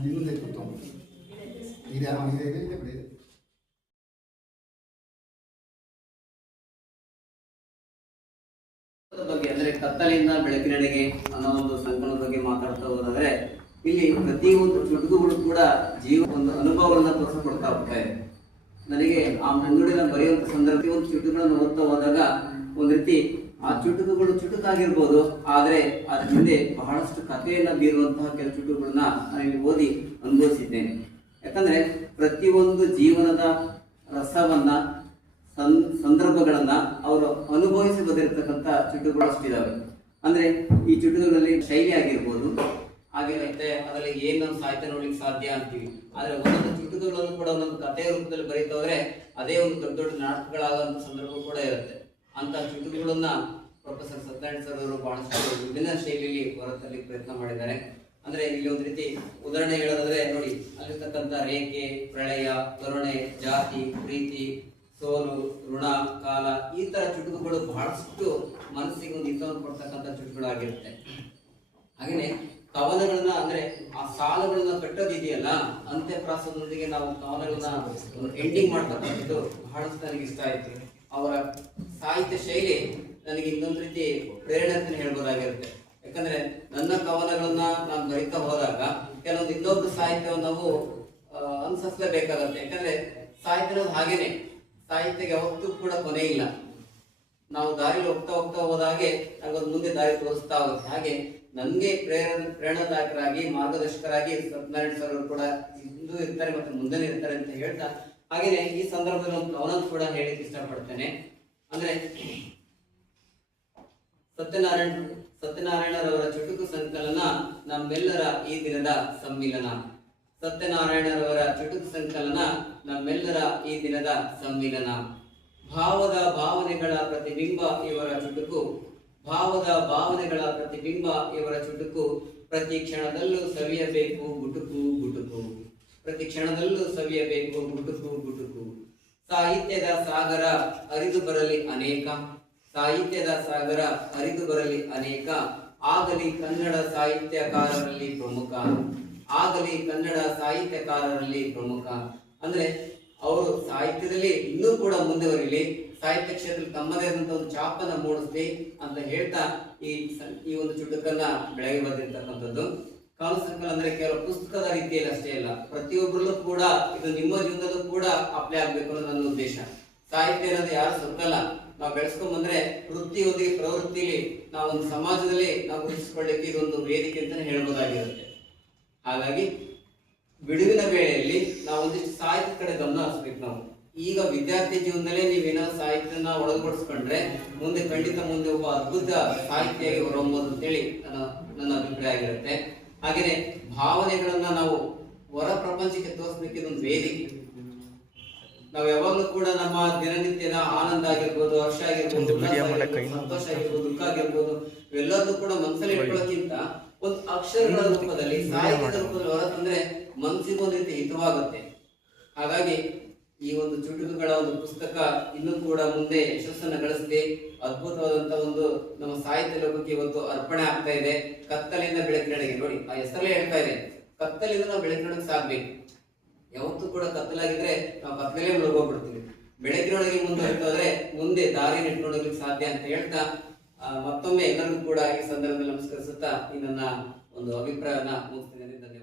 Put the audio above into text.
ಅದು ಇನ್ನೊಂದು ಇತ್ತು ಇದೆ ಇದೆ ಇದೆ ಇದೆ ಬಗ್ಗೆ ಅಂದ್ರೆ ಕತ್ತಲಿಂದ ಬೆಳಕಿನೆಡೆಗೆ ಅನ್ನೋ ಒಂದು ಸಂಕಲನದ ಬಗ್ಗೆ ಮಾತಾಡ್ತಾ ಹೋದಾದ್ರೆ ಇಲ್ಲಿ ಪ್ರತಿಯೊಂದು ಚುಟುಕುಗಳು ಕೂಡ ಜೀವ ಒಂದು ಅನುಭವಗಳನ್ನ ತೋರಿಸ್ಕೊಡ್ತಾ ಹೋಗ್ತಾ ಇದೆ. ನನಗೆ ಆ ಮುಂದುಡಿನ ಬರೆಯುವಂತ ಸಂದರ್ಭ ಒಂದು ಚುಟುಕುಗಳನ್ನು ಓದ್ತಾ ಹೋದಾಗ ಒಂದ್ ರೀತಿ ಆ ಚುಟುಕುಗಳು ಚುಟುಕಾಗಿರ್ಬೋದು, ಆದ್ರೆ ಅದ್ರ ಹಿಂದೆ ಬಹಳಷ್ಟು ಕಥೆಯನ್ನ ಬೀರುವಂತಹ ಕೆಲವು ಚುಟುಕುಗಳನ್ನ ನಾನು ಓದಿ ಅನುಭವಿಸಿದ್ದೇನೆ. ಯಾಕಂದ್ರೆ ಪ್ರತಿಯೊಂದು ಜೀವನದ ರಸವನ್ನ ಸಂದರ್ಭಗಳನ್ನ ಅವರು ಅನುಭವಿಸಿ ಬಂದಿರತಕ್ಕಂತ ಚುಟುಕುಗಳು ಅಷ್ಟಿದಾವೆ. ಅಂದ್ರೆ ಈ ಚುಟುಕುಗಳಲ್ಲಿ ಶೈಲಿ ಆಗಿರ್ಬೋದು, ಹಾಗೆ ಮತ್ತೆ ಅದರಲ್ಲಿ ಏನು ಸಾಹಿತ್ಯ ನೋಡ್ಲಿಕ್ಕೆ ಸಾಧ್ಯ ಅಂತೀವಿ. ಆದ್ರೆ ಒಂದೊಂದು ಚುಟುಕುಗಳನ್ನು ಕೂಡ ಒಂದೊಂದು ಕಥೆಯ ರೂಪದಲ್ಲಿ ಬರೀತಾ ಹೋದ್ರೆ ಅದೇ ಒಂದು ದೊಡ್ಡ ದೊಡ್ಡ ನಾಟಕಗಳಾಗುವಂತ ಸಂದರ್ಭ ಕೂಡ ಇರುತ್ತೆ. ಅಂತ ಚುಟುಕುಗಳನ್ನ ಪ್ರೊಫೆಸರ್ ಸತ್ಯನಾರಾಯಣ ಸರ್ ಅವರು ಬಹಳಷ್ಟು ವಿಭಿನ್ನ ಶೈಲಿಯಲ್ಲಿ ಹೊರತರಲಿಕ್ಕೆ ಪ್ರಯತ್ನ ಮಾಡಿದ್ದಾರೆ. ಅಂದ್ರೆ ಇಲ್ಲಿ ಒಂದು ರೀತಿ ಉದಾಹರಣೆ ಹೇಳೋದಾದ್ರೆ ನೋಡಿ, ಅಲ್ಲಿರ್ತಕ್ಕಂಥ ರೇಖೆ, ಪ್ರಳಯ, ಕರುಣೆ, ಜಾತಿ, ಪ್ರೀತಿ, ಸೋಲು, ಋಣ, ಕಾಲ, ಈ ತರ ಚುಟುಕುಗಳು ಬಹಳಷ್ಟು ಮನಸ್ಸಿಗೆ ಒಂದು ಹಿತವನ್ನು ಕೊಡ್ತಕ್ಕಂಥ ಚುಟುಕುಗಳಾಗಿರುತ್ತೆ. ಹಾಗೇನೆ ಕವನಗಳನ್ನ ಅಂದ್ರೆ ಆ ಸಾಲುಗಳನ್ನ ಕಟ್ಟೋದಿದೆಯಲ್ಲ, ಅಂತ್ಯಪ್ರಾಸದೊಂದಿಗೆ ನಾವು ಕವನಗಳನ್ನ ಎಂಡಿಂಗ್ ಮಾಡ್ತಕ್ಕಂಥದ್ದು ಬಹಳಷ್ಟು ನನಗೆ ಇಷ್ಟ ಆಯ್ತು. ಅವರ ಸಾಹಿತ್ಯ ಶೈಲಿ ನನಗೆ ಇನ್ನೊಂದು ರೀತಿ ಪ್ರೇರಣೆ ಅಂತ ಹೇಳ್ಬೋದಾಗಿರುತ್ತೆ. ಯಾಕಂದ್ರೆ ನನ್ನ ಕವನಗಳನ್ನ ನಾನು ಬರಿತಾ ಹೋದಾಗ ಕೆಲವೊಂದು ಇನ್ನೊಬ್ರು ಸಾಹಿತ್ಯವನ್ನು ನಾವು ಅನುಸರಿಸಲೇಬೇಕಾಗತ್ತೆ. ಯಾಕಂದ್ರೆ ಸಾಹಿತ್ಯ ಹಾಗೇನೆ, ಸಾಹಿತ್ಯಕ್ಕೆ ಯಾವತ್ತೂ ಕೂಡ ಕೊನೆ ಇಲ್ಲ. ನಾವು ದಾರಿಲಿ ಹೋಗ್ತಾ ಹೋಗ್ತಾ ಹೋದಾಗೆ ನಮಗೊಂದು ಮುಂದೆ ದಾರಿ ತೋರಿಸ್ತಾ ಹೋಗುತ್ತೆ. ಹಾಗೆ ನನ್ಗೆ ಪ್ರೇರಣಾದಾಯಕರಾಗಿ ಮಾರ್ಗದರ್ಶಕರಾಗಿ ಸತ್ಯನಾರಾಯಣ ಸರ್ ಅವರು ಕೂಡ ಇಂದು ಇರ್ತಾರೆ ಮತ್ತೆ ಮುಂದೆ ಇರ್ತಾರೆ ಅಂತ ಹೇಳ್ತಾ, ಹಾಗೇನೆ ಈ ಸಂದರ್ಭದಲ್ಲಿ ಒಂದು ಕವನ ಕೂಡ ಹೇಳಿಕ್ಕೆ ಇಷ್ಟಪಡ್ತೇನೆ. ಅಂದ್ರೆ ಸತ್ಯನಾರಾಯಣರವರ ಚುಟುಕು ಸಂಕಲನ ನಮ್ಮೆಲ್ಲರ ಈ ದಿನದ ಸಮ್ಮಿಲನ. ಸತ್ಯನಾರಾಯಣರವರ ಚುಟುಕು ಸಂಕಲನ ನಮ್ಮೆಲ್ಲರ ಈ ದಿನದ ಸಮ್ಮಿಲನ. ಭಾವದ ಭಾವನೆಗಳ ಪ್ರತಿಬಿಂಬ ಇವರ ಚುಟುಕು, ಭಾವದ ಭಾವನೆಗಳ ಪ್ರತಿಬಿಂಬ ಇವರ ಚುಟುಕು. ಪ್ರತಿ ಕ್ಷಣದಲ್ಲೂ ಸವಿಯಬೇಕು ಗುಟುಕು ಗುಟುಕು, ಪ್ರತಿ ಕ್ಷಣದಲ್ಲೂ ಸವಿಯಬೇಕು ಗುಟುಕು ಗುಟುಕು. ಸಾಹಿತ್ಯದ ಸಾಗರ ಹರಿದು ಬರಲಿ ಅನೇಕ, ಸಾಹಿತ್ಯದ ಸಾಗರ ಹರಿದು ಬರಲಿ ಅನೇಕ. ಆಗಲಿ ಕನ್ನಡ ಸಾಹಿತ್ಯಕಾರರಲ್ಲಿ ಪ್ರಮುಖ, ಆಗಲಿ ಕನ್ನಡ ಸಾಹಿತ್ಯಕಾರರಲ್ಲಿ ಪ್ರಮುಖ. ಅಂದ್ರೆ ಅವರು ಸಾಹಿತ್ಯದಲ್ಲಿ ಇನ್ನೂ ಕೂಡ ಮುಂದುವರಿಲಿ, ಸಾಹಿತ್ಯ ಕ್ಷೇತ್ರದಲ್ಲಿ ತಮ್ಮದೇ ಆದಂತಹ ಒಂದು ಛಾಪನ್ನ ಮೂಡಿಸ್ಲಿ ಅಂತ ಹೇಳ್ತಾ ಈ ಒಂದು ಚುಟುಕನ್ನ ಬೆಳಗ್ಗೆ ಬಂದಿರ್ತಕ್ಕಂಥದ್ದು. ಕವನ ಸಂಕಲನ ಅಂದ್ರೆ ಕೇವಲ ಪುಸ್ತಕದ ರೀತಿಯಲ್ಲಿ ಅಷ್ಟೇ ಅಲ್ಲ, ಪ್ರತಿಯೊಬ್ಬರಲ್ಲೂ ಕೂಡ ಇದು ನಿಮ್ಮ ಜೀವನದಲ್ಲೂ ಕೂಡ ಅಪ್ಲೈ ಆಗ್ಬೇಕು ಅನ್ನೋದು ನನ್ನ ಉದ್ದೇಶ. ಸಾಹಿತ್ಯ ಅನ್ನೋದು ಯಾರು ಸೊಕ್ಕಲ್ಲ, ನಾವು ಬೆಳೆಸ್ಕೊಂಡ್ ಬಂದ್ರೆ ವೃತ್ತಿಯೊಂದಿಗೆ ಪ್ರವೃತ್ತಿಲಿ ನಾವು ಒಂದು ಸಮಾಜದಲ್ಲಿ ನಾವು ಗುರುತಿಸ್ಕೊಳ್ಳಿಕ್ಕೆ ಇದೊಂದು ವೇದಿಕೆ ಅಂತಾನೆ ಹೇಳ್ಬೋದಾಗಿರುತ್ತೆ. ಹಾಗಾಗಿ ಬಿಡುವಿನ ವೇಳೆಯಲ್ಲಿ ನಾವು ಒಂದಿಷ್ಟು ಸಾಹಿತ್ಯದ ಕಡೆ ಗಮನ ಹರಿಸ್ಬೇಕು. ನಾವು ಈಗ ವಿದ್ಯಾರ್ಥಿ ಜೀವನದಲ್ಲೇ ನೀವೇನೋ ಸಾಹಿತ್ಯನ ಒಳಗೂಡಿಸ್ಕೊಂಡ್ರೆ ಮುಂದೆ ಖಂಡಿತ ಮುಂದೆ ಒಬ್ಬ ಅದ್ಭುತ ಸಾಹಿತ್ಯಾಗಿ ಹೊರಹೊಮ್ಮೋದು ಅಂತೇಳಿ ನನ್ನ ಅಭಿಪ್ರಾಯ ಆಗಿರುತ್ತೆ. ಹಾಗೇನೆ ಭಾವನೆಗಳನ್ನ ನಾವು ಹೊರ ಪ್ರಪಂಚಕ್ಕೆ ತೋರಿಸ್ಬೇಕಿದೊಂದು ವೇದಿಕೆ. ನಾವು ಯಾವಾಗ್ಲೂ ಕೂಡ ನಮ್ಮ ದಿನನಿತ್ಯದ ಆನಂದ ಆಗಿರ್ಬೋದು, ಹರ್ಷ ಆಗಿರ್ಬೋದು, ಸಂತೋಷ ಆಗಿರ್ಬೋದು, ದುಃಖ ಆಗಿರ್ಬೋದು, ಇವೆಲ್ಲದೂ ಕೂಡ ಮನಸ್ಸಲ್ಲಿ ಇಟ್ಕೊಳ್ಳೋಕ್ಕಿಂತ ಒಂದು ಅಕ್ಷರಗಳ ರೂಪದಲ್ಲಿ ಸಾಹಿತ್ಯದ ರೂಪದಲ್ಲಿ ಹೊರತಂದ್ರೆ ಮನಸ್ಸಿಗೆ ಒಂದು ರೀತಿ ಹಿತವಾಗುತ್ತೆ. ಹಾಗಾಗಿ ಈ ಒಂದು ಚುಟುಕುಗಳ ಒಂದು ಪುಸ್ತಕ ಇನ್ನೂ ಕೂಡ ಮುಂದೆ ಯಶಸ್ಸನ್ನು ಗಳಿಸಲಿ. ಅದ್ಭುತವಾದಂತ ಒಂದು ನಮ್ಮ ಸಾಹಿತ್ಯ ಲೋಕಕ್ಕೆ ಇವತ್ತು ಅರ್ಪಣೆ ಆಗ್ತಾ ಇದೆ. ಕತ್ತಲಿಂದ ಬೆಳಕಿನೆಡೆಗೆ, ನೋಡಿ ಆ ಹೆಸರಲ್ಲೇ ಹೇಳ್ತಾ ಇದೆ, ಕತ್ತಲಿಂದ ನಾವು ಬೆಳಕಿನೆಡೆಗೆ ಸಾಗ್ಬೇಕು. ಯಾವತ್ತೂ ಕೂಡ ಕತ್ತಲಾಗಿದ್ರೆ ನಾವು ಕತ್ತಲೇ ಮುಳುಗೋಗ್ಬಿಡ್ತೀವಿ. ಬೆಳಕಿನೊಳಗೆ ಮುಂದುವರಿತಾದ್ರೆ ಮುಂದೆ ದಾರಿ ಇಟ್ಕೊಂಡು ಹೋಗ್ಲಿಕ್ಕೆ ಸಾಧ್ಯ ಅಂತ ಹೇಳ್ತಾ ಮತ್ತೊಮ್ಮೆ ಎಲ್ಲರಿಗೂ ಕೂಡ ಈ ಸಂದರ್ಭದಲ್ಲಿ ನಮಸ್ಕರಿಸುತ್ತಾ ಈ ನನ್ನ ಒಂದು ಅಭಿಪ್ರಾಯವನ್ನ ಮುಗಿಸ್ತಿದ್ದೇನೆ. ಧನ್ಯವಾದ.